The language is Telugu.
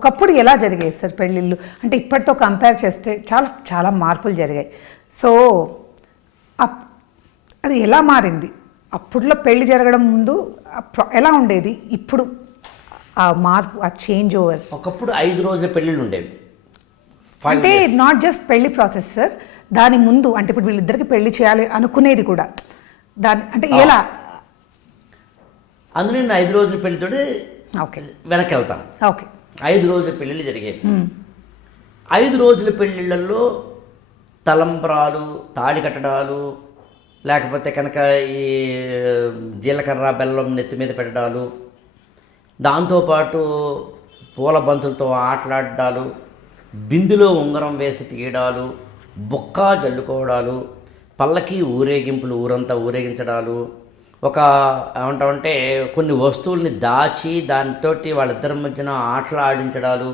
ఒకప్పుడు ఎలా జరిగాయి సార్ పెళ్ళిళ్ళు? అంటే ఇప్పటితో కంపేర్ చేస్తే చాలా చాలా మార్పులు జరిగాయి. సో అది ఎలా మారింది? అప్పట్లో పెళ్లి జరగడం ముందు ఎలా ఉండేది? ఇప్పుడు ఆ మార్పు, ఆ చేంజ్ ఓవర్. ఒకప్పుడు 5 రోజుల పెళ్ళిళ్ళు ఉండేవి. అంటే నాట్ జస్ట్ పెళ్లి ప్రాసెస్ సార్, దాని ముందు అంటే ఇప్పుడు వీళ్ళిద్దరికి పెళ్లి చేయాలి అనుకునేది కూడా దాని అంటే ఎలా? అందులో నేను 5 రోజుల పెళ్లితోటి ఓకే వెనక్కి వెళ్తాను. ఓకే, 5 రోజుల పెళ్ళిళ్ళు జరిగాయి. 5 రోజుల పెళ్ళిళ్ళల్లో తలంబ్రాలు, తాళి కట్టడాలు, లేకపోతే కనుక ఈ జీలకర్ర బెల్లం నెత్తి మీద పెట్టడాలు, దాంతోపాటు పూల బంతులతో ఆటలాడాలు, బిందులో ఉంగరం వేసి తీయడాలు, బొక్క జల్లుకోవడాలు, పల్లకి ఊరేగింపులు, ఊరంతా ఊరేగించడాలు, ఒక ఏమంటామంటే కొన్ని వస్తువుల్ని దాచి దానితోటి వాళ్ళిద్దరి మధ్యన ఆటలు ఆడించడాలు,